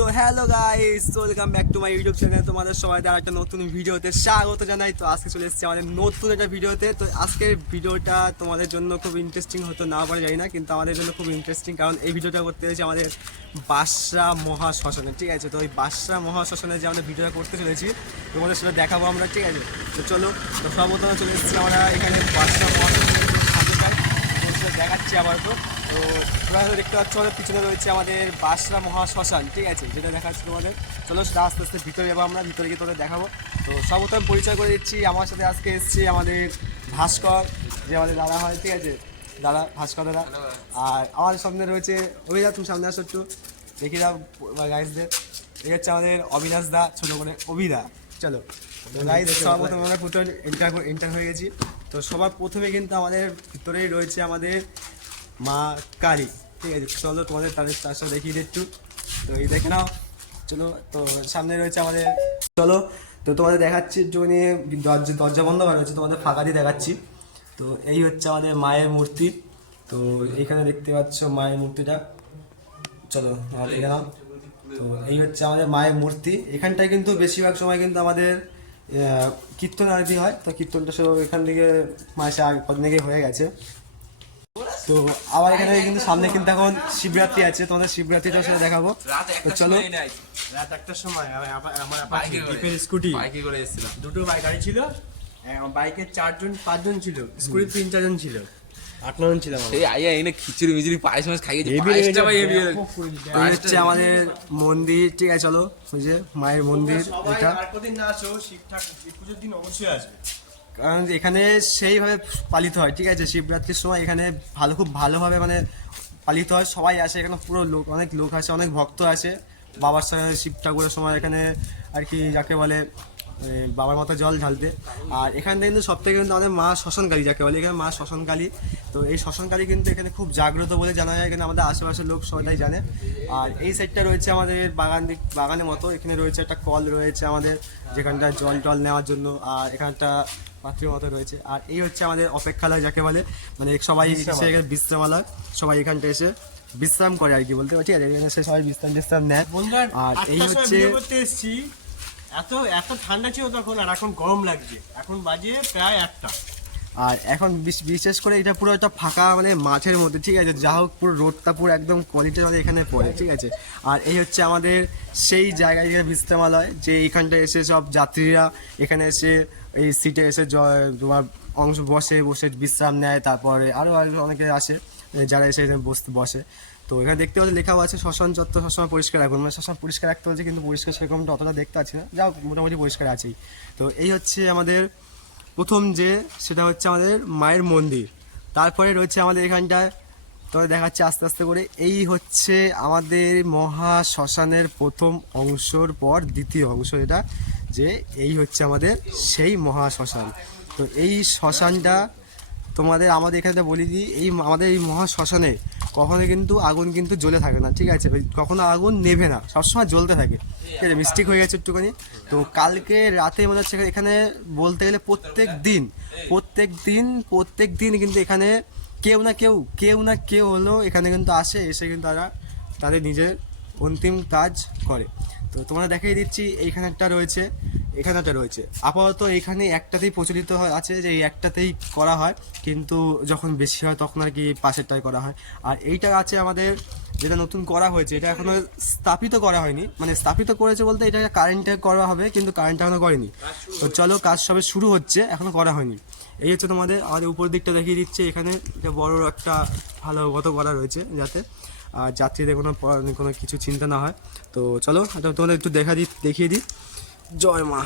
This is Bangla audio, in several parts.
তো hello guys, welcome back to my YouTube channel. তোমাদের সবাই একটা নতুন ভিডিওতে স্বাগত জানাই। তো আজকে চলে এসেছি আমাদের নতুন একটা ভিডিওতে। তো আজকের ভিডিওটা তোমাদের জন্য খুব ইন্টারেস্টিং হতো না পারা যায় না, কিন্তু আমাদের জন্য খুব ইন্টারেস্টিং, কারণ এই ভিডিওটা করতে হয়েছে আমাদের বাসরা মহাশ্মশানে। ঠিক আছে, তো ওই বাসরা মহাশ্মশানে যে আমরা ভিডিওটা করতে চলেছি তোমাদের সাথে দেখাবো আমরা। ঠিক আছে, তো চলো। তো সর্বপ্রথমে চলে এসেছি আমরা এখানে বাসরা মহাশ্মশানের সাথে দেখাচ্ছি আবার। তো তো তোমরা দেখতে পাচ্ছ আমাদের পিছনে রয়েছে আমাদের বাসরা মহাশ্মশান। ঠিক আছে, যেটা দেখাচ্ছি তোমাদের। চলো সেটা আস্তে আস্তে ভিতরে যাবো, আমরা ভিতরে গিয়ে তোদের দেখাবো। তো সর্বপ্রথম পরিচয় করে দিচ্ছি, আমার সাথে আজকে এসেছি আমাদের ভাস্কর, যে আমাদের দাদা হয়। ঠিক আছে, দাদা ভাস্কর দাদা। আর আমাদের সামনে রয়েছে অভিদা, তুমি সামনে আসো একটু দেখি দাও গাইজদের। এই হচ্ছে আমাদের অবিনাশ দা, ছোটো করে অভিদা। চলো গাইজ, সর্বপ্রথম আমরা প্রথমে এন্টার হয়ে গেছি। তো সবার প্রথমে কিন্তু আমাদের ভিতরেই রয়েছে আমাদের মা কালী। ঠিক আছে, চলো তোমাদের তার সাথে দেখিয়ে দিই একটু। তো এই দেখে নাও, চলো। তো সামনে রয়েছে আমাদের, চলো। তো তোমাদের দেখাচ্ছি একটুখানি, দরজা বন্ধ করা রয়েছে, তোমাদের ফাঁকা দিয়ে দেখাচ্ছি। তো এই হচ্ছে আমাদের মায়ের মূর্তি। তো এইখানে দেখতে পাচ্ছ মায়ের মূর্তিটা, চলো দেখে নাও। তো এই হচ্ছে আমাদের মায়ের মূর্তি। এখানটায় কিন্তু বেশিরভাগ সময় কিন্তু আমাদের কীর্তন আরতি হয়। তো কীর্তনটা সব এখান থেকে মাসে আগে কদিন থেকে হয়ে গেছে। তো আবার এখানে কিন্তু সামনে কিন্তু এখন শিবরাত্রি আছে, তোমাদের শিবরাত্রিটাও সেটা দেখাবো। তো চলো। রাত একটার সময় আমার ডিপের স্কুটি বাইকে করে এসেছিলাম, দুটো বাইক গাড়ি ছিল, বাইকে 4-5 জন ছিল, স্কুটি 3-4 জন ছিল, 8-9 জন ছিল। এই আইয়া এনে খিচুড়ি মিচুড়ি পায়েস মাছ খাইয়েছে, এই হচ্ছে পায়েসটা আমাদের মন্দির। ঠিক আছে, চলো। ওই যে মায়ের মন্দির, এটা আর কদিন না আসো, শিব পুজোর দিন অবশ্যই আসবে, কারণ এখানে সেইভাবে পালিত হয়। ঠিক আছে, শিবরাত্রির সময় এখানে খুব ভালোভাবে মানে পালিত হয়। সবাই আসে এখানে, পুরো লোক, অনেক লোক আসে, অনেক ভক্ত আসে বাবার সঙ্গে শিব ঠাকুরের সময় এখানে আর কি, যাকে বলে বাবার মাথা জল ঢালতে। আর এখানটা কিন্তু সব থেকে কিন্তু আমাদের মা শ্মশানকালী, যাকে বলে এখানে মা শ্মশানকালী। তো এই শ্মশানকালী কিন্তু এখানে খুব জাগ্রত বলে জানা যায়, এখানে আমাদের আশেপাশের লোক সবাই জানে। আর এই সাইডটা রয়েছে আমাদের বাগানের মতো, এখানে রয়েছে একটা কল রয়েছে আমাদের, যেখানটা জল টল নেওয়ার জন্য। আর এখানটা পাত্রের মতো রয়েছে। আর এই হচ্ছে আমাদের অপেক্ষালয়, যাকে বলে মানে সবাই এসে এখানে বিশ্রামালয়, সবাই এখানটা এসে বিশ্রাম করে আর কি বলতে পারি। ঠিক আছে, এখানে এসে সবাই বিশ্রাম নেয়। আর এই হচ্ছে করতে এসেছি, এত এত ঠান্ডা ছিল তখন, আর এখন গরম লাগছে, এখন বাজে প্রায় 1টা। আর এখন বিশেষ করে এটা পুরো একটা ফাঁকা মানে মাঠের মধ্যে। ঠিক আছে, যা হোক পুরো রোডটা পুরো একদম কোয়ালিটির মধ্যে এখানে পড়ে। ঠিক আছে, আর এই হচ্ছে আমাদের সেই জায়গায় বিশ্রামালয়, যে এইখানটা এসে সব যাত্রীরা এখানে এসে এই সিটে এসে তোমার বসে বিশ্রাম নেয়। তারপরে আরও অনেকে আসে যারা এসে এখানে বসে। তো এখানে দেখতে পাচ্ছি লেখাও আছে শ্মশান চত্বর সবসময় পরিষ্কার রাখুন, মানে সবসময় পরিষ্কার রাখতে হচ্ছে, কিন্তু পরিষ্কার সেরকমটা অতটা দেখতে পাচ্ছি না, যাও মোটামুটি পরিষ্কার আছেই। তো এই হচ্ছে আমাদের প্রথম যে, সেটা হচ্ছে আমাদের মায়ের মন্দির। তারপরে রয়েছে আমাদের এখানটায়, তবে দেখাচ্ছে আস্তে আস্তে করে, এই হচ্ছে আমাদের মহা শ্মশানের প্রথম অংশর পর দ্বিতীয় অংশ, এটা যে এই হচ্ছে আমাদের সেই মহা শ্মশান। তো এই শ্মশানটা আমাদের এখানে বলি দিই, আমাদের এই মহা শ্মশানে কখনো কিন্তু আগুন কিন্তু জ্বলে থাকে না। ঠিক আছে, কখনো আগুন নেভে না, সবসময় জ্বলতে থাকে। ঠিক আছে, মিস্টেক হয়ে গেছে একটুখানি। তো কালকে রাতে মনে হচ্ছে এখানে বলতে গেলে প্রত্যেক দিন কিন্তু এখানে কেউ না কেউ হলেও এখানে কিন্তু আসে, এসে কিন্তু তাদের নিজের অন্তিম কাজ করে। তো তোমরা দেখিয়ে দিচ্ছি, এইখানে একটা রয়েছে, এখানে একটা রয়েছে। আপাতত এখানে একটাতেই প্রচলিত আছে, যে এই একটাতেই করা হয়, কিন্তু যখন বেশি হয় তখন আর কি পাশেরটাই করা হয়। আর এইটা আছে আমাদের, যেটা নতুন করা হয়েছে, এটা এখনো স্থাপিত করা হয়নি, মানে স্থাপিত করেছে বলতে এটা কারেন্টে করা হবে, কিন্তু কারেন্ট এখনো করেনি। তো চলো, কাজ সবে শুরু হচ্ছে, এখনো করা হয়নি। এই হচ্ছে আমাদের উপর দিকটা দেখিয়ে দিচ্ছে, এখানে এটা বড় একটা ভালো মতো করা রয়েছে, যাতে আর যাত্রীদের কোনো কিছু চিন্তা না হয়। তো চলো তোমাদের একটু দেখিয়ে দিই। জয় মা।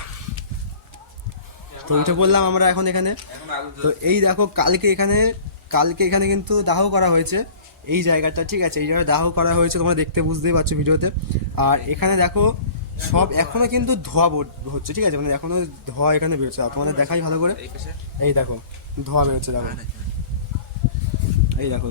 তো এটা বললাম আমরা এখন এখানে। তো এই দেখো, কালকে এখানে কিন্তু দাহ করা হয়েছে এই জায়গাটা। ঠিক আছে, এই জায়গায় দাহ করা হয়েছে, তোমরা বুঝতেই পারছো ভিডিওতে। আর এখানে দেখো সব এখনো কিন্তু ধোয়া হচ্ছে। ঠিক আছে, মানে এখনো ধোয়া এখানে বেরোচ্ছে, তোমাদের দেখাই ভালো করে। এই দেখো ধোয়া বেরোচ্ছে, দেখো এই দেখো।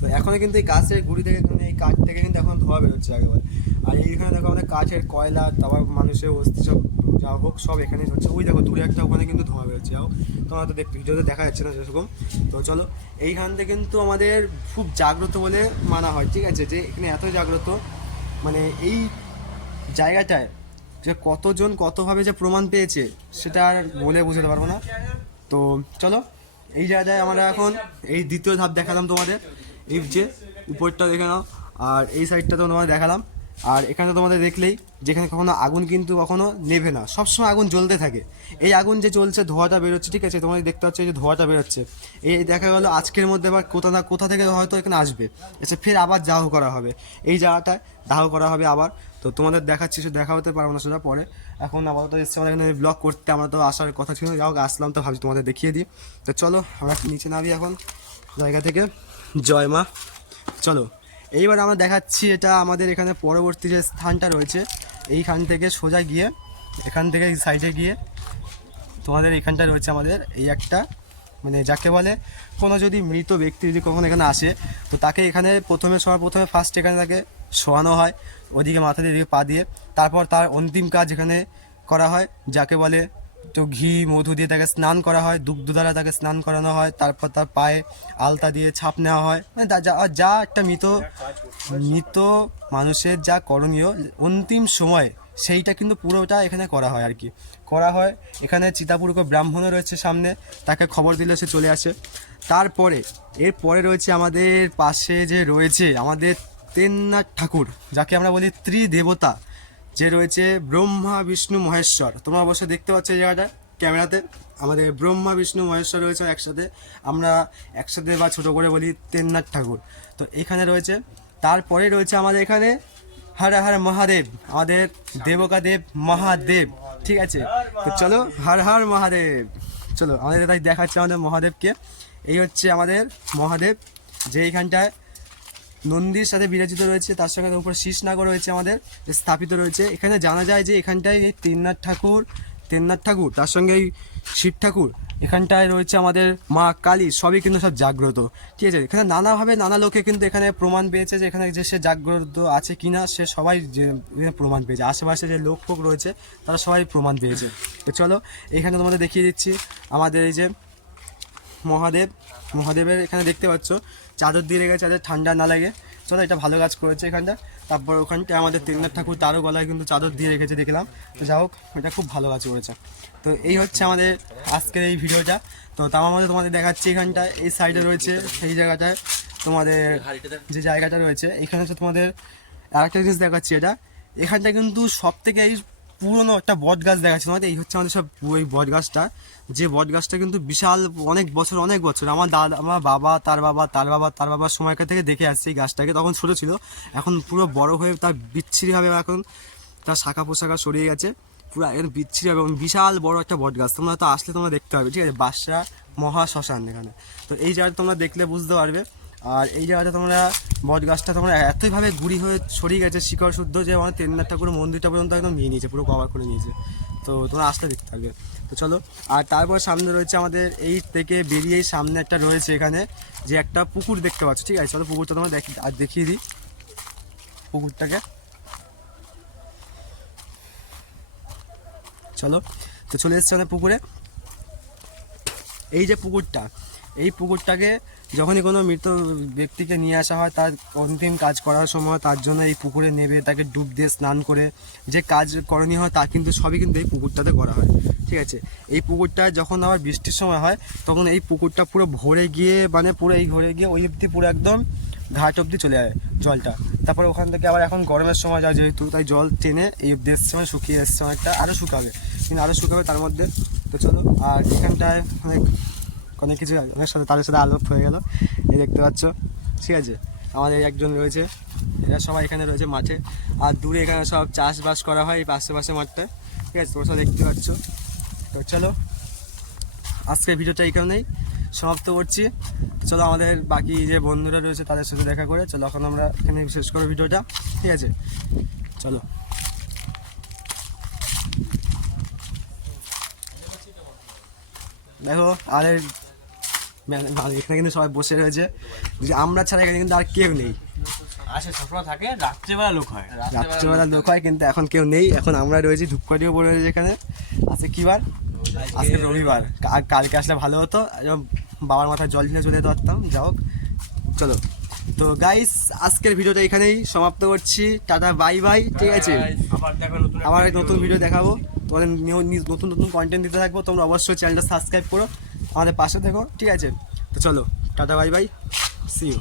তো এখনো কিন্তু এই গাছের গুঁড়ি থেকে, এই কাঠ থেকে কিন্তু এখন ধোয়া বেরোচ্ছে একেবারে। আর এইখানে দেখো আমাদের কাঠের কয়লা, তারপর মানুষের অস্থি সব যা হোক সব এখানে হচ্ছে। ওই দেখো দূরে একটা, ওখানে কিন্তু ধোয়া বেরোচ্ছে, যাও তোমরা তো ভিডিওতে দেখা যাচ্ছে না সেরকম। তো চলো, এইখানটা কিন্তু আমাদের খুব জাগ্রত বলে মানা হয়। ঠিক আছে, যে এখানে এত জাগ্রত, মানে এই জায়গাটায় যে কতজন কতভাবে যে প্রমাণ পেয়েছে সেটা আর বলে বুঝতে পারবো না। তো চলো এই জায়গাটায় আমরা এখন এই দ্বিতীয় ধাপ দেখালাম তোমাদের, এই যে উপরটা দেখে নাও, আর এই সাইডটা তো তোমাদের দেখালাম। আর এখানে তোমাদের দেখলেই যেখানে কখনো আগুন কিন্তু কখনো নেভে না, সবসময় আগুন জ্বলতে থাকে। এই আগুন যে জ্বলছে, ধোঁয়াটা বেরোচ্ছে, ঠিক আছে, তোমাদের দেখতে পাচ্ছ এই যে ধোঁয়াটা বেরোচ্ছে, এই দেখা গেলো আজকের মধ্যে আবার কোথা থেকে হয়তো এখানে আসবে, এসে ফের আবার দাহ করা হবে, এই জায়গাটায় দাহ করা হবে আবার। তো তোমাদের দেখাচ্ছি, শুধু দেখা হতে পারবো না সেটা পরে। এখন আপাতত এসছে আমাদের এখানে ব্লগ করতে, আমরা তো আসার কথা ছিল, যাও আসলাম তো ভাবছি তোমাদের দেখিয়ে দিই। তো চলো আমরা নিচে নামি এখন জায়গা থেকে। জয় মা। চলো এইবার আমরা দেখাচ্ছি, এটা আমাদের এখানে পরবর্তী যে স্থানটা রয়েছে, এইখান থেকে সোজা গিয়ে, এখান থেকে এই সাইডে গিয়ে তোমাদের এখানটা রয়েছে আমাদের এই একটা, মানে যাকে বলে কোনো যদি মৃত ব্যক্তি যদি কখনো এখানে আসে, তো তাকে এখানে সবার প্রথমে ফার্স্ট এখানে তাকে শোয়ানো হয়, ওদিকে মাথা দিয়ে এদিকে পা দিয়ে, তারপর তার অন্তিম কাজ এখানে করা হয়, যাকে বলে তো ঘি মধু দিয়ে তাকে স্নান করা হয়, দুগ্ধ দ্বারা তাকে স্নান করানো হয়, তারপর তার পায়ে আলতা দিয়ে ছাপ নেওয়া হয়, মানে যা একটা মৃত মানুষের যা করণীয় অন্তিম সময় সেইটা কিন্তু পুরোটা এখানে করা হয় আর কি, করা হয়। এখানে চিতাপুরুষ ব্রাহ্মণও রয়েছে সামনে, তাকে খবর দিলে সে চলে আসে। তারপরে এরপরে রয়েছে আমাদের পাশে যে রয়েছে আমাদের তেন্নাথ ঠাকুর, যাকে আমরা বলি ত্রিদেবতা, যে রয়েছে ব্রহ্মা বিষ্ণু মহেশ্বর। তোমরা অবশ্যই দেখতে পাচ্ছ এই জায়গাটা ক্যামেরাতে, আমাদের ব্রহ্মা বিষ্ণু মহেশ্বর রয়েছে একসাথে, আমরা একসাথে বা ছোট করে বলি তেন্নাথ ঠাকুর। তো এখানে রয়েছে, তারপরে রয়েছে আমাদের এখানে হর হর মহাদেব, আমাদের দেবকাদেব মহাদেব, ঠিক আছে। তো চলো হর হর মহাদেব, চলো আমাদের তাই দেখাচ্ছে আমাদের মহাদেবকে। এই হচ্ছে আমাদের মহাদেব, যে এইখানটায় নন্দীর সাথে বিরাজিত রয়েছে, তার সঙ্গে উপর শীষনাগর রয়েছে আমাদের স্থাপিত রয়েছে। এখানে জানা যায় যে এখানটায় এই তেন্নাথ ঠাকুর তার সঙ্গে এই শিব ঠাকুর, এখানটায় রয়েছে আমাদের মা কালী, সবই কিন্তু সব জাগ্রত, ঠিক আছে। এখানে নানাভাবে নানা লোকে কিন্তু এখানে প্রমাণ পেয়েছে যে এখানে যে সে জাগ্রত আছে কিনা, সে সবাই যে প্রমাণ পেয়েছে, আশেপাশে যে লোক ফোক রয়েছে তারা সবাই প্রমাণ পেয়েছে। তো চলো এখানে তোমাদের দেখিয়ে দিচ্ছি আমাদের এই যে মহাদেবের এখানে দেখতে পাচ্ছ চাদর দিয়ে রেখেছে যাতে ঠান্ডা না লাগে। চলো এটা ভালো কাজ করেছে এখানটা। তারপর ওখানটায় আমাদের তেন্নাথ ঠাকুর, তারও গলায় কিন্তু চাদর দিয়ে রেখেছে দেখলাম। তো যাই হোক, এটা খুব ভালো কাজ করেছে। তো এই হচ্ছে আমাদের আজকের এই ভিডিওটা। তো তার মধ্যে তোমাদের দেখাচ্ছি এখানটায় এই সাইডে রয়েছে এই জায়গাটায় তোমাদের যে জায়গাটা রয়েছে, এখানে হচ্ছে তোমাদের আরেকটা জিনিস দেখাচ্ছি। এখানটা কিন্তু সব থেকে এই পুরনো একটা বট গাছ দেখাচ্ছে তোমাদের। এই হচ্ছে আমাদের সব ওই বট গাছটা, যে বট গাছটা কিন্তু বিশাল অনেক বছর আমার বাবা তার বাবার সময়কার থেকে দেখে আসছে এই গাছটাকে। তখন ছোটো ছিল, এখন পুরো বড় হয়ে তার বিচ্ছিরিভাবে এখন তার শাখা পোশাখা সরিয়ে গেছে, পুরো একদম বিচ্ছিরিভাবে বিশাল বড় একটা বট গাছ। তোমরা তো আসলে তোমরা দেখতে পাবে, ঠিক আছে, বাসরা মহা শ্মশান এখানে। তো এই জায়গাটা তোমরা দেখলে বুঝতে পারবে। আর এই জায়গাটা তোমরা বট গাছটা তোমরা এতইভাবে গুড়ি হয়ে ছড়িয়ে গেছে শিকড় শুদ্ধ, যে আমাদের তেন্নাথ ঠাকুরের মন্দিরটা পর্যন্ত একদম নিয়ে নিয়েছে, পুরো কভার করে নিয়েছে। তো তোমরা আসলে দেখতে পারবে। তো চলো, আর তারপর সামনে রয়েছে আমাদের এই থেকে বেরিয়েই সামনে একটা রয়েছে এখানে যে একটা পুকুর দেখতে পাচ্ছ, ঠিক আছে। চলো পুকুরটা তোমরা দেখিয়ে দিই পুকুরটাকে। চলো, তো চলে এসছে আমাদের পুকুরে। এই যে এই পুকুরটাকে যখনই কোনো মৃত ব্যক্তিকে নিয়ে আসা হয়, তার অন্তিম কাজ করার সময় তার জন্য এই পুকুরে নেবে, তাকে ডুব দিয়ে স্নান করে যে কাজ করণীয় হয় তা কিন্তু সবই কিন্তু এই পুকুরটাতে করা হয়, ঠিক আছে। এই পুকুরটা যখন আবার বৃষ্টির সময় হয় তখন এই পুকুরটা পুরো ভরে গিয়ে, মানে পুরো এই ভরে গিয়ে ওই অবধি পুরো একদম ঘাট অবধি চলে যায় জলটা। তারপরে ওখান থেকে আবার এখন গরমের সময় যায় যেহেতু, তাই জল টেনে এই অবধি এসছে, মানে শুকিয়ে এসছে অনেকটা, আরও শুকাবে তার মধ্যে। তো চলো, আর এখানটায় অনেক কিছু অনেক সাথে তাদের সাথে আলোপ হয়ে গেল, এই দেখতে পাচ্ছ, ঠিক আছে। আমাদের একজন রয়েছে, এরা সবাই এখানে রয়েছে মাঠে, আর দূরে এখানে সব চাষবাস করা হয় এই পাশে মাঠটায়, ঠিক আছে, তোমরা সব দেখতে পাচ্ছ। তো চলো আজকের ভিডিওটা এই কারণেই সমাপ্ত করছি। চলো আমাদের বাকি যে বন্ধুরা রয়েছে তাদের সাথে দেখা করে চলো এখন আমরা এখানে শেষ করবো ভিডিওটা, ঠিক আছে। চলো, দেখো আর এখানে কিন্তু সবাই বসে রয়েছে, আমরা ছাড়া এখানে কিন্তু আর কেউ নেই। সবসময় থাকে, রাত্রেবেলা লোক হয় কিন্তু এখন কেউ নেই, এখন আমরা রয়েছি, ধূপকাঠিও পড়ে রয়েছে এখানে। আজকে কি বার? আজকে রবিবার। আর কালকে আসলে ভালো হতো, বাবার মাথায় জল ঢেলে চলে যেতে পারতাম। যা হোক, চলো। তো তো গাইস আজকের ভিডিওটা এখানেই সমাপ্ত করছি, টাটা বাই বাই, ঠিক আছে। আবার দেখো নতুন আবার এক নতুন ভিডিও দেখাবো, তোমাদের নতুন নতুন কন্টেন্ট দিতে থাকবো। তোমরা অবশ্যই চ্যানেলটা সাবস্ক্রাইব করো, আমাদের পাশে থেকো, ঠিক আছে। তো চলো tata bye bye, see you.